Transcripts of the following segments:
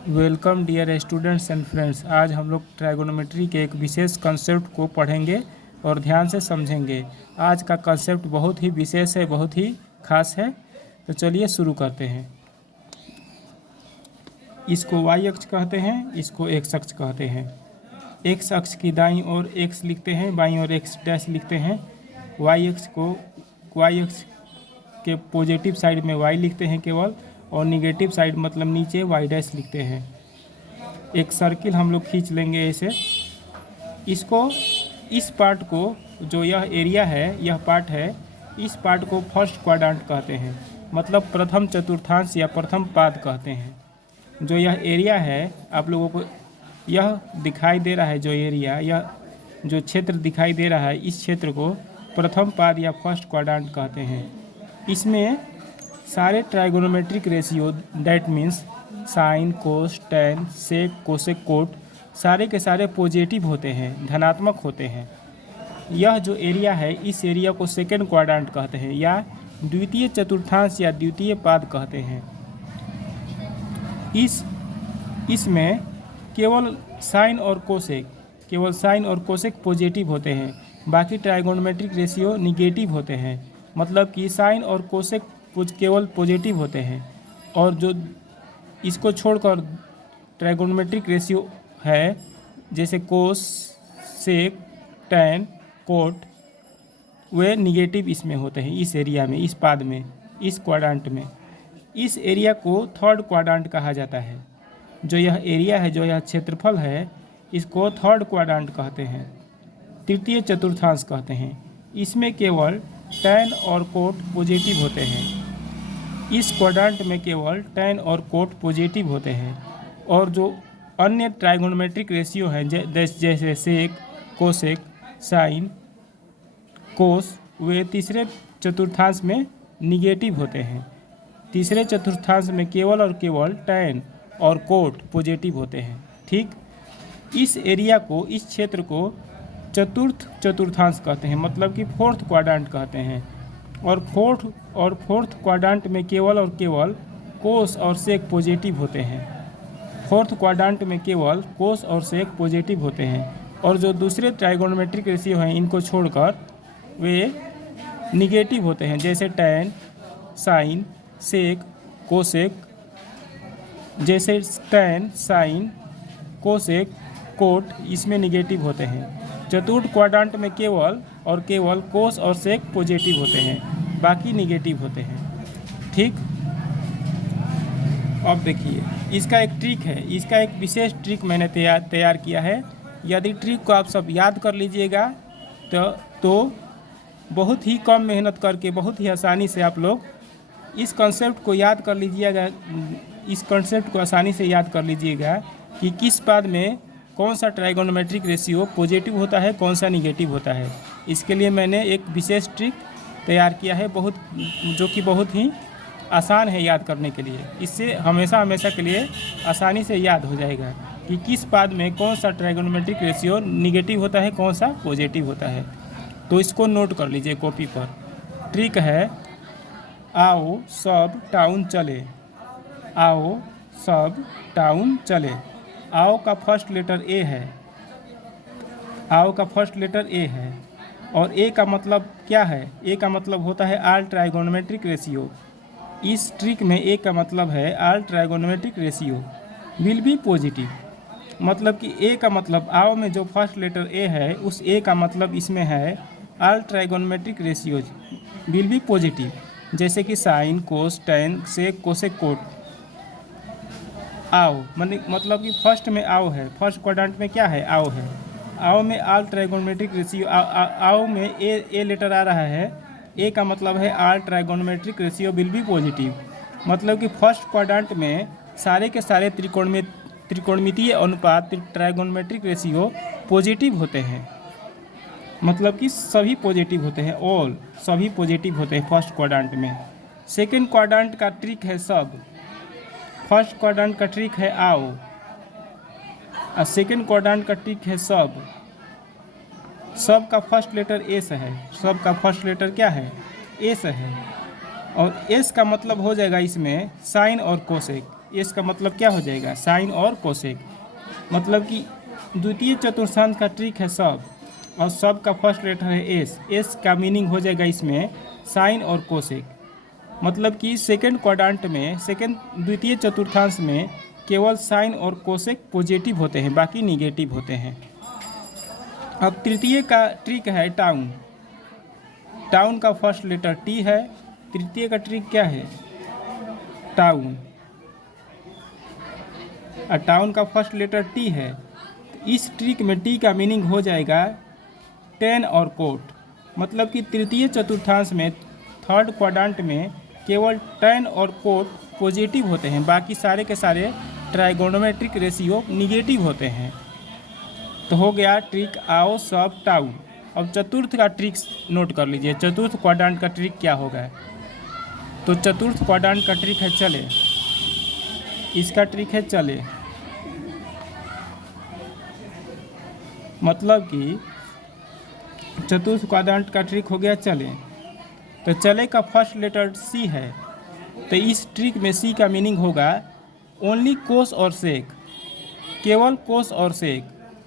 Welcome dear students and friends. आज हम लोग ट्राइगोनोमेट्री के एक विशेष कंसेप्ट को पढ़ेंगे और ध्यान से समझेंगे। आज का कंसेप्ट बहुत ही विशेष है, बहुत ही खास है। तो चलिए शुरू करते हैं। इसको वाई अक्ष कहते हैं, इसको एक्स अक्ष कहते हैं। एक्स अक्ष की दाईं ओर एक्स लिखते हैं, बाईं ओर एक्स डैश लिखते हैं। वाई अक्ष को वाई अक्ष के पॉजिटिव साइड में वाई लिखते हैं केवल, और निगेटिव साइड मतलब नीचे वाई डैश लिखते हैं। एक सर्किल हम लोग खींच लेंगे ऐसे। इसको इस पार्ट को, जो यह एरिया है, यह पार्ट है, इस पार्ट को फर्स्ट क्वाड्रेंट कहते हैं, मतलब प्रथम चतुर्थांश या प्रथम पाद कहते हैं। जो यह एरिया है, आप लोगों को यह दिखाई दे रहा है, जो एरिया, यह जो क्षेत्र दिखाई दे रहा है, इस क्षेत्र को प्रथम पाद या फर्स्ट क्वाड्रेंट कहते हैं। इसमें सारे trigonometric ratio, that means sine, cos, tan, sec, cosec, cot, सारे के सारे पॉजिटिव होते हैं, धनात्मक होते हैं। यह जो एरिया है, इस एरिया को सेकेंड क्वाड्रेंट कहते हैं या द्वितीय चतुर्थांश या द्वितीय पाद कहते हैं। इसमें केवल साइन और कोसेक पॉजिटिव होते हैं, बाकी ट्राइगोनोमेट्रिक रेशियो निगेटिव होते हैं। मतलब कि साइन और कोसेक केवल पॉजिटिव होते हैं, और जो इसको छोड़कर ट्राइगोनोमेट्रिक रेशियो है, जैसे कोस, सेक, टैन, कोट, वे निगेटिव इसमें होते हैं, इस एरिया में, इस पाद में, इस क्वाड्रेंट में। इस एरिया को थर्ड क्वाड्रेंट कहा जाता है। जो यह एरिया है, जो यह क्षेत्रफल है, इसको थर्ड क्वाड्रेंट कहते हैं, तृतीय चतुर्थांश कहते हैं। इसमें केवल टैन और कोट पॉजिटिव होते हैं। इस क्वाड्रेंट में केवल टैन और कोट पॉजिटिव होते हैं, और जो अन्य ट्राइगोनोमेट्रिक रेशियो हैं, जैसे सेक, कोसेक, साइन, कोस, वे तीसरे चतुर्थांश में निगेटिव होते हैं। तीसरे चतुर्थांश में केवल और केवल टैन और कोट पॉजिटिव होते हैं। ठीक, इस एरिया को, इस क्षेत्र को चतुर्थ चतुर्थांश कहते हैं, मतलब कि फोर्थ क्वाड्रेंट कहते हैं। और फोर्थ क्वाड्रेंट में केवल और केवल कोस और सेक पॉजिटिव होते हैं। फोर्थ क्वाड्रेंट में केवल कोस और सेक पॉजिटिव होते हैं, और जो दूसरे ट्राइगोनोमेट्रिक रेशियो हैं, इनको छोड़कर वे निगेटिव होते हैं, जैसे टैन, साइन, सेक, कोसेक। जैसे टैन, साइन, कोसेक, कोट, इसमें निगेटिव होते हैं। चतुर्थ क्वाड्रेंट में केवल और केवल कोस और सेक पॉजिटिव होते हैं, बाकी निगेटिव होते हैं। ठीक, अब देखिए, इसका एक ट्रिक है, इसका एक विशेष ट्रिक मैंने तैयार किया है। यदि ट्रिक को आप सब याद कर लीजिएगा तो बहुत ही कम मेहनत करके, बहुत ही आसानी से आप लोग इस कंसेप्ट को याद कर लीजिएगा। इस कंसेप्ट को आसानी से याद कर लीजिएगा कि किस पाद में कौन सा ट्राइगोनोमेट्रिक रेशियो पॉजिटिव होता है, कौन सा निगेटिव होता है। इसके लिए मैंने एक विशेष ट्रिक तैयार किया है, जो कि बहुत ही आसान है याद करने के लिए। इससे हमेशा के लिए आसानी से याद हो जाएगा कि किस पाद में कौन सा ट्राइगोनोमेट्रिक रेशियो निगेटिव होता है, कौन सा पॉजिटिव होता है। तो इसको नोट कर लीजिए कॉपी पर। ट्रिक है, आओ सब टाउन चले। आओ सब टाउन चले। आओ का फर्स्ट लेटर ए है, आओ का फर्स्ट लेटर ए है, और ए का मतलब क्या है? ए का मतलब होता है ऑल ट्राइगोनोमेट्रिक रेशियो। इस ट्रिक में ए का मतलब है all trigonometric ratio will be positive. मतलब कि ए का मतलब, आओ में जो फर्स्ट लेटर ए है, उस ए का मतलब इसमें है all trigonometric ratios will be positive. जैसे कि sign, cos, tan, sec, cosec, coat. आओ मतलब कि फर्स्ट में आओ है, फर्स्ट क्वाड्रेंट में क्या है? आओ है। आओ में ऑल ट्राइगोनोमेट्रिक रेशियो, आओ में ए लेटर आ रहा है। ए का मतलब है all trigonometric ratio will be positive. मतलब कि फर्स्ट क्वाड्रेंट में सारे के सारे त्रिकोणमितीय अनुपात, ट्राइगोनोमेट्रिक रेशियो पॉजिटिव होते हैं। मतलब कि सभी पॉजिटिव होते हैं, ऑल, सभी पॉजिटिव होते हैं फर्स्ट क्वाड्रेंट में। सेकेंड क्वाड्रेंट का ट्रिक है सब। फर्स्ट क्वाड्रेंट का ट्रिक है आओ, और सेकेंड क्वाड्रेंट का ट्रिक है सब। सब का फर्स्ट लेटर एस है, सब का फर्स्ट लेटर क्या है? एस है। और एस का मतलब हो जाएगा इसमें साइन और कोसेक। एस का मतलब क्या हो जाएगा, साइन और कोसेक। मतलब कि द्वितीय चतुर्थांश का ट्रिक है सब, और सब का फर्स्ट लेटर है एस। एस का मीनिंग हो जाएगा इसमें साइन और कोसेक। मतलब कि सेकंड क्वाड्रेंट में, सेकंड द्वितीय चतुर्थांश में केवल साइन और कोसेक पॉजिटिव होते हैं, बाकी निगेटिव होते हैं। अब तृतीय का ट्रिक है टाउन। टाउन का फर्स्ट लेटर टी है। तृतीय का ट्रिक क्या है, टाउन। और टाउन का फर्स्ट लेटर टी है। इस ट्रिक में टी का मीनिंग हो जाएगा टेन और कोट। मतलब कि तृतीय चतुर्थांश में, थर्ड क्वाड्रेंट में केवल टेन और कोट पॉजिटिव होते हैं, बाकी सारे के सारे ट्राइगोनोमेट्रिक रेशियो निगेटिव होते हैं। तो हो गया ट्रिक आओ सब टाउन। अब चतुर्थ का ट्रिक नोट कर लीजिए, चतुर्थ क्वाड्रेंट का ट्रिक क्या होगा। तो चतुर्थ क्वाड्रेंट का ट्रिक है चले, इसका ट्रिक है चले। मतलब कि चतुर्थ क्वाड्रेंट का ट्रिक हो गया चले। तो चले का फर्स्ट लेटर सी है, तो इस ट्रिक में सी का मीनिंग होगा ओनली कोस और सेक, केवल कोस और सेक।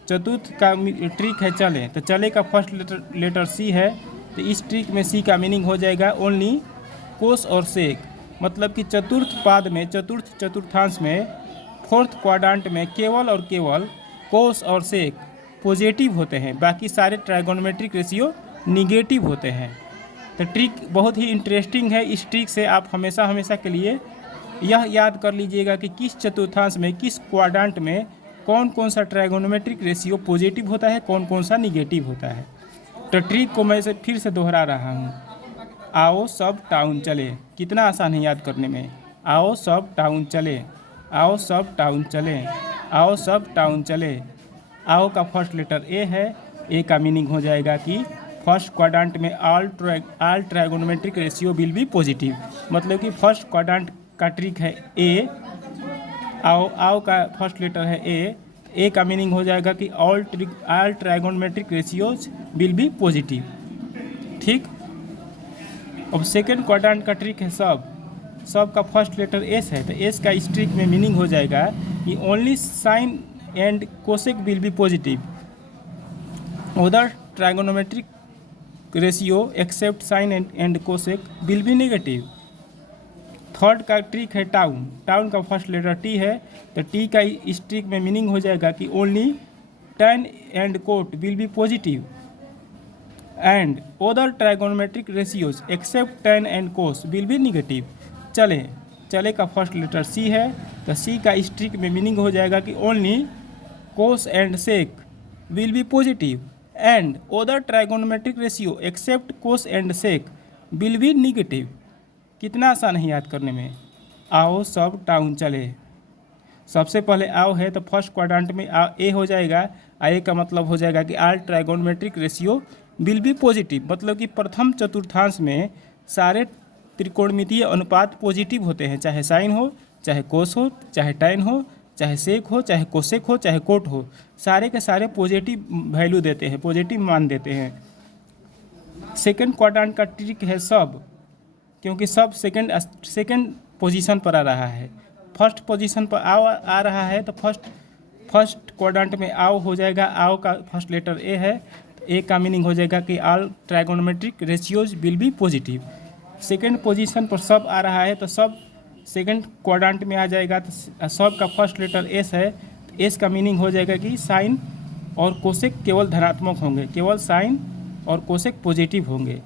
चतुर्थ का ट्रिक है चले, तो चले का फर्स्ट लेटर सी है, तो इस ट्रिक में सी का मीनिंग हो जाएगा ओनली कोस और सेक। मतलब कि चतुर्थ पाद में, चतुर्थ चतुर्थांश में, फोर्थ क्वाड्रेंट में केवल और केवल कोस और सेक पॉजिटिव होते हैं, बाकी सारे ट्राइगोनोमेट्रिक रेशियो निगेटिव होते हैं। तो ट्रिक बहुत ही इंटरेस्टिंग है। इस ट्रिक से आप हमेशा हमेशा के लिए यह याद कर लीजिएगा कि किस चतुर्थांश में, किस क्वाड्रेंट में कौन कौन सा ट्राइगोनोमेट्रिक रेशियो पॉजिटिव होता है, कौन कौन सा निगेटिव होता है। तो ट्रिक को मैं फिर से दोहरा रहा हूँ। आओ सब टाउन चले। कितना आसान है याद करने में। आओ सब टाउन चले, आओ सब टाउन चले, आओ सब टाउन चले। आओ का फर्स्ट लेटर ए है। ए का मीनिंग हो जाएगा कि फर्स्ट क्वाड्रेंट में all trigonometric ratio will be positive. मतलब कि फर्स्ट क्वाड्रेंट का ट्रिक है ए। आओ का फर्स्ट लेटर है ए। ए का मीनिंग हो जाएगा कि all trigonometric ratios will be positive. ठीक। अब सेकेंड क्वाड्रेंट का ट्रिक है सब का फर्स्ट लेटर एस है, तो एस का इस ट्रिक में मीनिंग हो जाएगा कि only sine and cosec will be positive, other trigonometric ratio except sine and cosec will be negative. Third का ट्रिक है टाउन। टाउन का फर्स्ट लेटर टी है, तो टी का इस ट्रिक में मीनिंग हो जाएगा कि only tan and cot will be positive and other trigonometric ratios except tan and cos will be negative. चले का फर्स्ट लेटर सी है, तो सी का इस ट्रिक में मीनिंग हो जाएगा कि only cos and sec will be positive and other trigonometric ratio except cos and sec will be negative. कितना आसान है याद करने में। आओ सब टाउन चले। सबसे पहले आओ है, तो फर्स्ट क्वाड्रेंट में ए हो जाएगा। ए का मतलब हो जाएगा कि all trigonometric ratio will be positive. मतलब कि प्रथम चतुर्थांश में सारे त्रिकोणमितीय अनुपात पॉजिटिव होते हैं, चाहे साइन हो, चाहे कोस हो, चाहे टैन हो, चाहे सेक हो, चाहे कोसेक हो, चाहे कोट हो, सारे के सारे पॉजिटिव वैल्यू देते हैं, पॉजिटिव मान देते हैं। सेकंड क्वाड्रेंट का ट्रिक है सब, क्योंकि सब सेकंड पोजीशन पर आ रहा है। फर्स्ट पोजीशन पर आओ आ रहा है, तो फर्स्ट क्वाड्रेंट में आओ हो जाएगा। आओ का फर्स्ट लेटर ए है, तो ए का मीनिंग हो जाएगा कि all trigonometric ratios will be positive. Second position पर सब आ रहा है, तो सब सेकंड क्वाड्रेंट में आ जाएगा। तो सब का फर्स्ट लेटर एस है, तो एस का मीनिंग हो जाएगा कि साइन और कोसेक केवल धनात्मक होंगे, केवल साइन और कोसेक पॉजिटिव होंगे।